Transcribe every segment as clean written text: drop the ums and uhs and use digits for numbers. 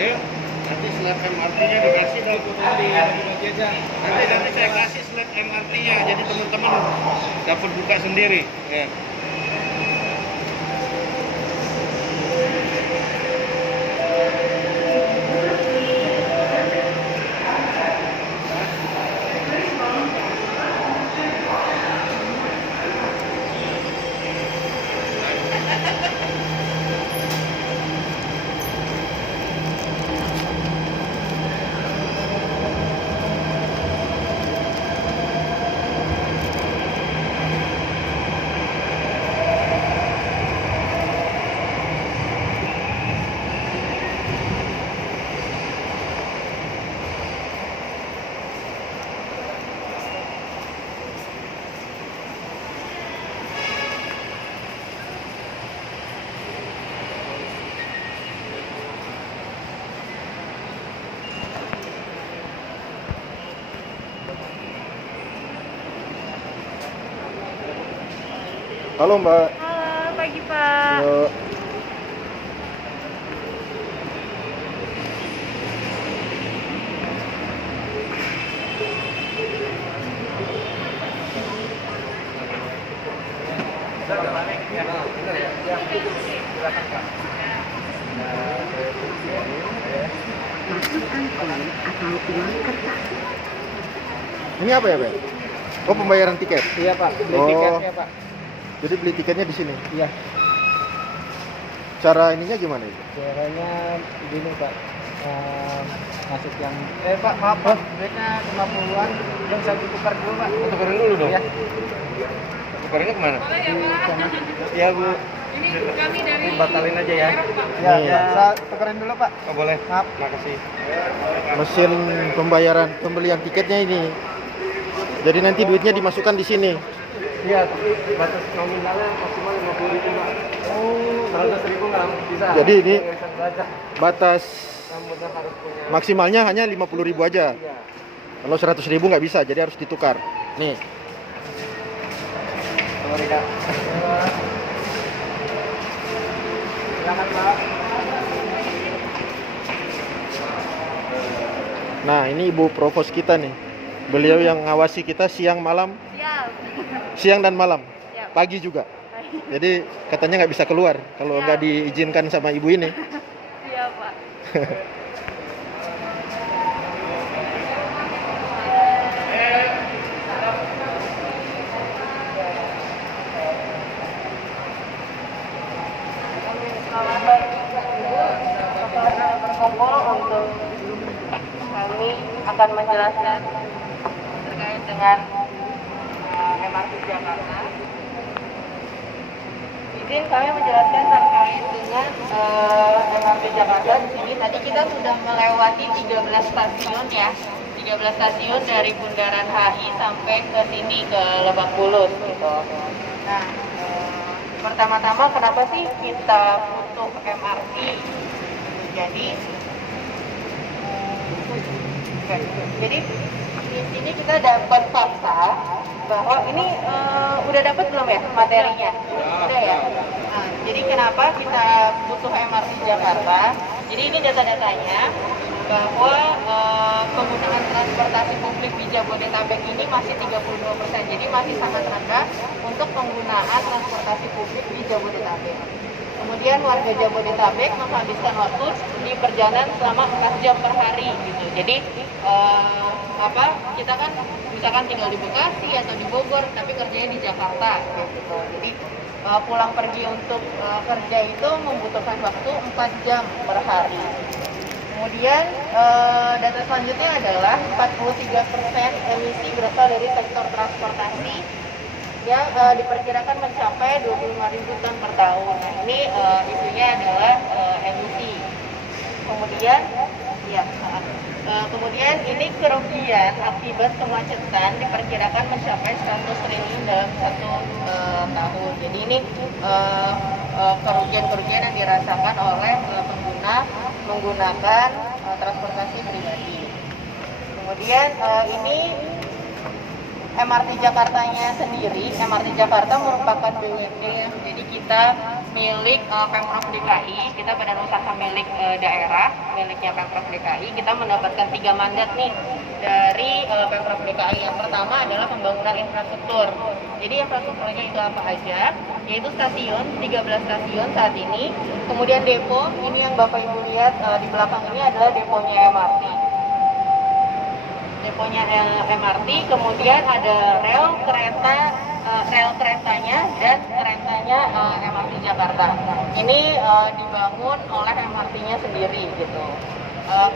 Ayo, nanti slot MRT-nya dikasih dong. Nanti saya kasih slot MRT-nya, jadi teman-teman dapat buka sendiri. Ya. Halo Mbak. Halo, pagi Pak. Halo. Masuk angkot atau uang kertas. Ini apa ya, Pak? Oh, pembayaran tiket. Iya Pak, beli Oh. tiketnya Pak. Jadi beli tiketnya di sini. Iya. Cara ininya gimana itu? Caranya gini Pak. Masuk yang Pak maaf Pak, duitnya 50-an, yang saya tukar dulu Pak. Tukarin dulu dong. Iya. Tukarinnya kemana? Boleh ya Pak? Iya Bu. Ini kami dari Batalin aja ya. Iya, Nih. Pak. Saya tukarin dulu Pak. Oh boleh. Maaf. Makasih. Mesin pembelian tiketnya ini. Jadi nanti duitnya dimasukkan di sini. Iya, batas nominalnya maksimal 50.000 Pak. Oh, 100.000 nggak bisa. Jadi ini Nggak bisa belajar. batas Kamu harus punya. maksimalnya hanya 50.000 aja. Iya. Kalau 100.000 nggak bisa, jadi harus ditukar. Nih. Sorry Kak. Silakan Pak. Nah, ini Ibu Provos kita nih. Beliau yang ngawasi kita siang malam, Siap. siang dan malam, Siap. pagi juga. Jadi katanya nggak bisa keluar kalau Siap. nggak diizinkan sama ibu ini. Iya Pak. Berkumpul untuk kami akan menjelaskan terkait dengan MRT Jakarta. Izin kami menjelaskan terkait dengan MRT Jakarta. Di sini tadi kita sudah melewati 13 stasiun ya. 13 stasiun dari Bundaran HI sampai ke sini ke Lebak Bulus gitu. Nah, pertama-tama kenapa sih kita butuh MRT? Jadi di sini kita dapat fakta bahwa ini udah dapat belum ya materinya? Udah ya. Nah, jadi kenapa kita butuh MRT Jakarta? Jadi ini data-datanya bahwa penggunaan transportasi publik di Jabodetabek ini masih 32%. Jadi masih sangat rendah untuk penggunaan transportasi publik di Jabodetabek. Kemudian warga Jabodetabek menghabiskan waktu di perjalanan selama 4 jam per hari gitu. Jadi kita kan misalkan tinggal di Bekasi atau di Bogor tapi kerjanya di Jakarta gitu. Jadi pulang pergi untuk kerja itu membutuhkan waktu 4 jam per hari. Kemudian data selanjutnya adalah 43% emisi berasal dari sektor transportasi yang diperkirakan mencapai 25.000 ton per tahun. Nah, ini isunya adalah emisi. Kemudian ini kerugian akibat kemacetan diperkirakan mencapai 100 triliun dalam 1 tahun. Jadi ini kerugian-kerugian yang dirasakan oleh pengguna menggunakan transportasi pribadi. Kemudian ini MRT Jakartanya sendiri. MRT Jakarta merupakan BUMD ya. Jadi kita milik Pemprov DKI, kita badan usaha milik daerah, miliknya Pemprov DKI, kita mendapatkan 3 mandat nih dari Pemprov DKI. Yang pertama adalah pembangunan infrastruktur. Jadi infrastrukturnya itu apa aja? Yaitu stasiun, 13 stasiun saat ini. Kemudian depo, ini yang Bapak Ibu lihat di belakang ini adalah deponya MRT. Deponya MRT, kemudian ada rel keretanya dan keretanya MRT Jakarta. Ini dibangun oleh MRT-nya sendiri gitu.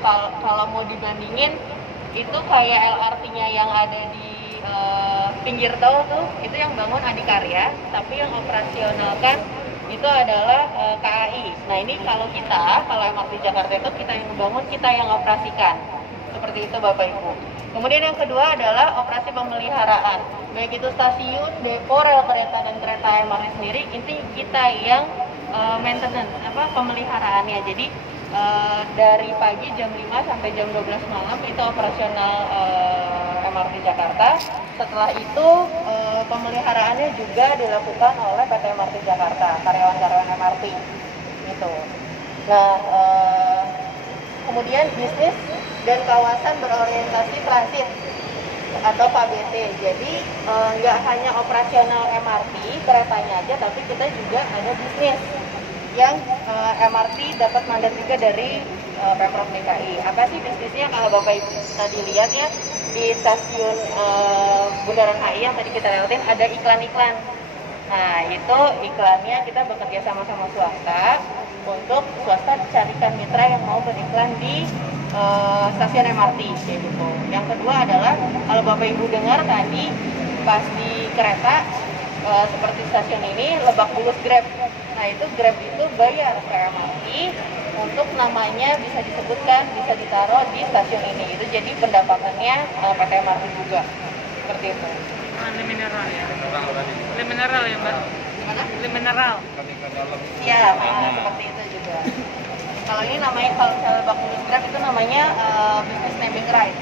Kalau mau dibandingin itu kayak LRT-nya yang ada di pinggir tol tuh, itu yang bangun Adikarya, tapi yang operasionalkan itu adalah KAI. Nah ini kalau MRT Jakarta itu kita yang bangun, kita yang operasikan. Seperti itu Bapak Ibu. Kemudian yang kedua adalah operasi pemeliharaan. Baik itu stasiun, depo, rel kereta dan kereta MRT sendiri, itu kita yang maintenance, pemeliharaannya. Jadi dari pagi jam 5 sampai jam 12 malam itu operasional MRT Jakarta. Setelah itu pemeliharaannya juga dilakukan oleh PT MRT Jakarta, karyawan-karyawan MRT gitu. Nah, kemudian bisnis dan kawasan berorientasi transit atau KBT. Jadi nggak hanya operasional MRT keretanya aja, tapi kita juga ada bisnis yang MRT dapat mandat juga dari Pemprov DKI. Apa sih bisnisnya? Kalau Bapak Ibu tadi lihat ya di stasiun Bundaran HI yang tadi kita lewatin ada iklan-iklan. Nah itu iklannya kita bekerja sama swasta untuk swasta carikan mitra yang mau beriklan di stasiun MRT kayak gitu. Yang kedua adalah kalau Bapak Ibu dengar tadi pas di kereta seperti stasiun ini Lebak Bulus Grab. Nah itu Grab itu bayar ke MRT untuk namanya bisa disebutkan, bisa ditaruh di stasiun ini. Itu jadi pendapatannya PT MRT juga. Seperti itu. Le mineral ya. Le mineral ya Mbak. Gimana? Le mineral. Iya, seperti itu juga. Kalau ini namanya, kalau misalnya Lebak Bulus Grab itu namanya business naming right.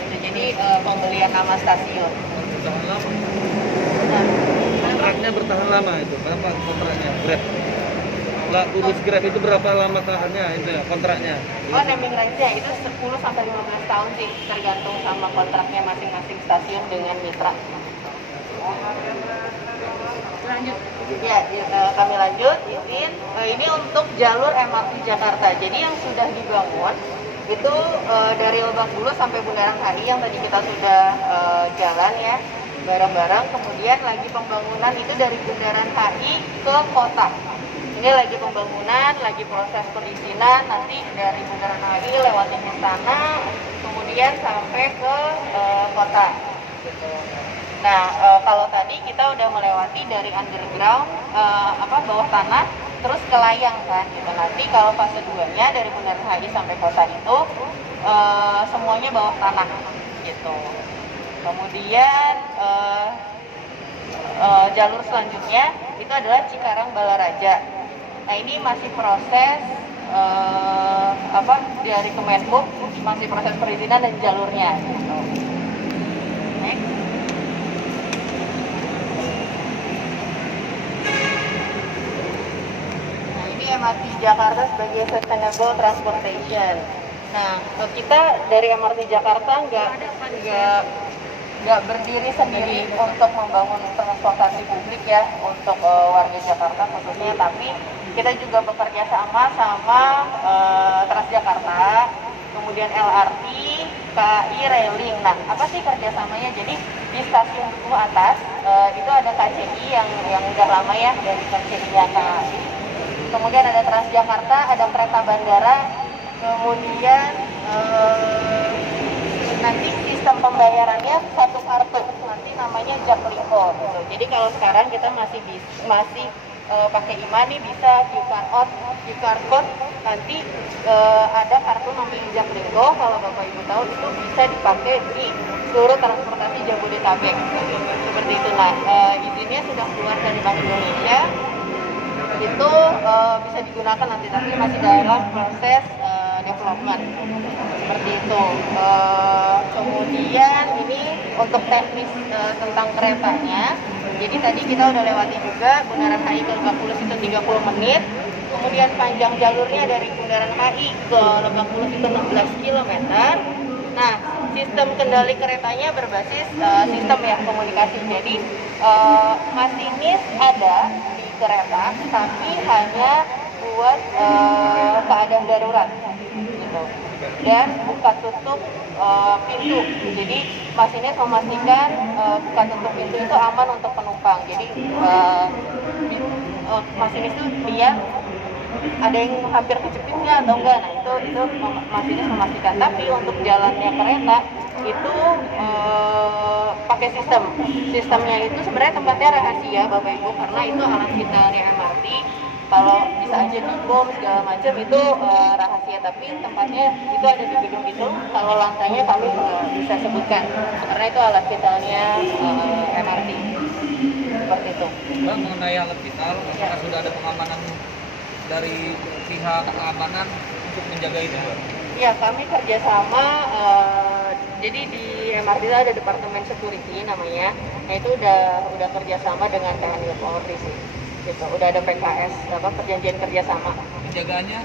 Gitu. Jadi pembelian nama stasiun. Bertahan lama. Nah, Kontraknya bertahan lama itu. Berapa kontraknya? Grab. Lah urus Grab itu berapa lama tahannya itu ya kontraknya? oh naming rights-nya itu 10 sampai 15 tahun sih, tergantung sama kontraknya masing-masing stasiun dengan mitra. Lanjut. Ya, kami lanjut. Ini untuk jalur MRT Jakarta. Jadi yang sudah dibangun itu dari Lebak Bulus sampai Bundaran HI yang tadi kita sudah jalan ya bareng-bareng. Kemudian lagi pembangunan itu dari Bundaran HI ke kota. Ini lagi pembangunan, lagi proses perizinan. Nanti dari Bundaran HI lewatin istana, kemudian sampai ke kota. Gitu. Nah, kalau tadi kita udah melewati dari underground, bawah tanah, terus ke layang kan, gitu. Nanti kalau fase 2-nya dari Bundaran HI sampai kota itu semuanya bawah tanah, gitu. Kemudian jalur selanjutnya itu adalah Cikarang Balaraja. Nah, ini masih proses dari Kemenhub, masih proses perizinan dan jalurnya. Gitu. Next. MRT Jakarta sebagai Sustainable Transportation. Nah, kita dari MRT Jakarta nggak berdiri sendiri untuk membangun transportasi publik ya untuk warga Jakarta khususnya, tapi kita juga bekerja sama Transjakarta, kemudian LRT, KAI, Railing. Nah, apa sih kerjasamanya? Jadi di stasiun Dukuh atas itu ada KCI yang udah lama ya dari KCI-nya KAI. Kemudian ada Transjakarta, ada kereta bandara, kemudian nanti sistem pembayarannya satu kartu, nanti namanya Jaklingko. Gitu. Jadi kalau sekarang kita masih pakai e-money bisa QR code, nanti ada kartu namanya Jaklingko. Kalau Bapak Ibu tahu itu bisa dipakai di seluruh transportasi Jabodetabek. Seperti itu. Nah, izinnya sudah keluar dari Bank Indonesia. Itu bisa digunakan nanti, tapi masih dalam proses development seperti itu. Kemudian ini untuk teknis tentang keretanya jadi tadi kita udah lewati juga Bundaran HI ke Lebak Bulus itu 30 menit. Kemudian panjang jalurnya dari Bundaran HI ke Lebak Bulus itu 16 km. Nah, sistem kendali keretanya berbasis sistem ya komunikasi. Jadi masinis ada di kereta, tapi hanya buat keadaan darurat, gitu. Dan buka tutup pintu. Jadi masinis memastikan buka tutup pintu itu aman untuk penumpang. Jadi masinis itu dia ada yang hampir kecepit nggak atau enggak, nah itu masinis memastikan. Tapi untuk jalannya kereta itu pakai sistemnya itu sebenarnya tempatnya rahasia Bapak Ibu, karena itu alat vitalnya MRT. Kalau bisa aja dibom segala macam itu rahasia, tapi tempatnya itu ada di gedung itu. Kalau lantainya kami nggak bisa sebutkan karena itu alat vitalnya MRT, seperti itu. Mbak, mengenai alat vital, apakah sudah ada pengamanan dari pihak keamanan untuk menjaga itu? Ya, kami kerjasama, jadi di MRT itu ada departemen security namanya. Nah itu udah kerjasama dengan TNI Polri sih. Gitu. Udah ada PKS, perjanjian kerjasama. Penjagaannya?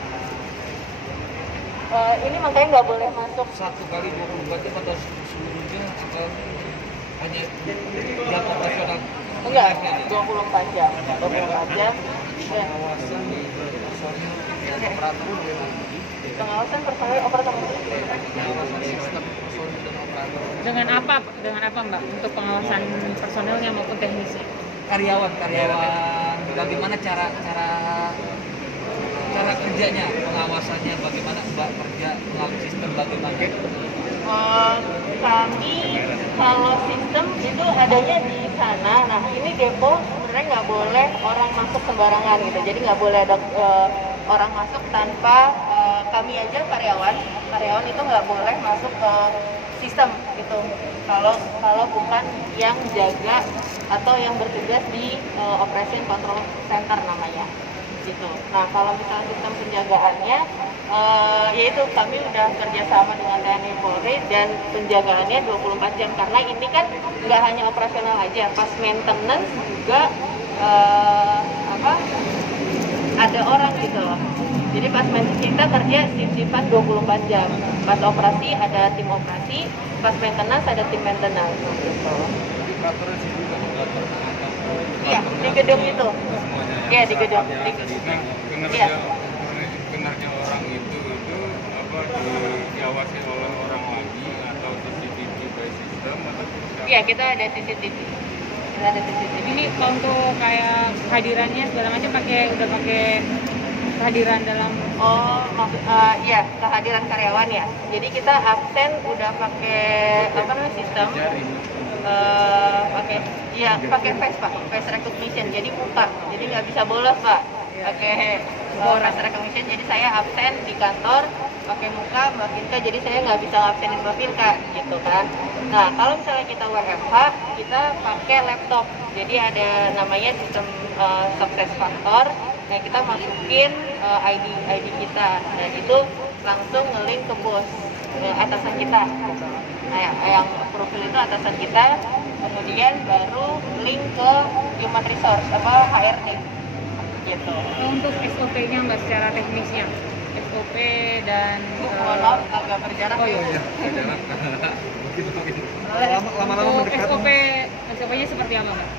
Ini makanya nggak boleh masuk 1 kali 24 jam atau seluruhnya atau hanya jam operasional? enggak 24 jam. 24 jam. Dan Pengawasan personil dan operator pengawasan personil operator. pengawasan sistem personil dan operator. Dengan apa Mbak untuk pengawasan personilnya maupun teknisnya? Karyawan bagaimana cara kerjanya, pengawasannya bagaimana Mbak kerja melalui sistem bagaimana? Kami kalau sistem itu adanya di sana. Nah ini depo sebenarnya nggak boleh orang masuk sembarangan gitu. Jadi nggak boleh ada orang masuk tanpa kami aja karyawan itu nggak boleh masuk ke sistem gitu. Kalau bukan yang jaga atau yang bertugas di Operation Control Center namanya gitu. Nah kalau misalnya sistem penjagaannya yaitu kami udah kerjasama dengan TNI Polri dan penjagaannya 24 jam karena ini kan nggak hanya operasional aja, pas maintenance juga ada orang gitu loh. Jadi pas maintenance kita kerja shift-shiftan 24 jam. Pas operasi ada tim operasi, pas maintenance ada tim maintenance gitu. Iya, di gedung itu. Iya, di gedung. Iya. Kinerja orang itu apa diawasi oleh orang lagi atau CCTV by system atau Iya, kita ada CCTV. Ini untuk kayak kehadirannya segala macam udah pakai kehadiran dalam Iya, kehadiran karyawan ya. Jadi kita absen udah pakai sistem pakai face Pak, face recognition. Jadi muka, jadi nggak bisa bolos Pak. Pakai face recognition. Jadi saya absen di kantor pakai muka Mbak Finka, jadi saya nggak bisa absenin Mbak Finka gitu kan. Nah kalau misalnya kita WFH kita pakai laptop. Jadi ada namanya sistem success factor. Nah kita masukin ID kita dan itu langsung nge-link ke bos atasan kita. Nah yang profil itu atasan kita, kemudian baru link ke human resource HRD gitu. Untuk SOP-nya Mbak secara teknisnya, SOP dan Mohon maaf agak berjarak. oh iya. Lama-lama Untuk mendekat. SOP-nya seperti apa Mbak?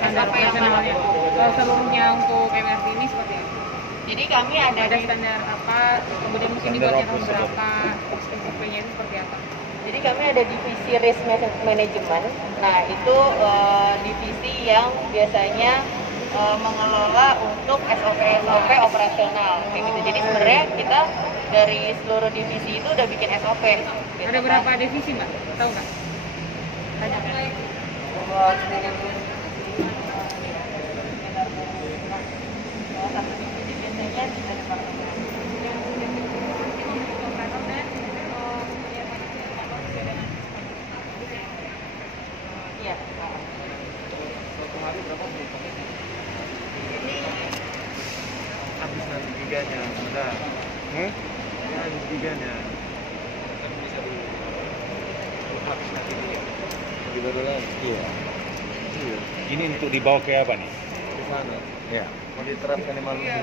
Standar SOP yang mana? operasionalnya seluruhnya untuk MRT ini seperti apa? Jadi kami ada Ada di standar apa? Kemudian mungkin dibuatnya tahun berapa? SOP-nya itu seperti apa? Jadi kami ada divisi risk management. Nah itu divisi yang biasanya mengelola untuk SOP operasional kayak gitu. Jadi sebenarnya kita dari seluruh divisi itu udah bikin SOP. Gitu, Ada berapa divisi Mbak? Tahu nggak? Ada. Satu divisi biasanya ada departemen. Iya. Suatu hari berapa penumpang? habis nanti giganya udah habis giganya Kan bisa habis nanti dia. Gitu dulu. Iya. Iya, Ini untuk dibawa ke apa nih? di sana. Ya. Mau diterapkan di Maluku.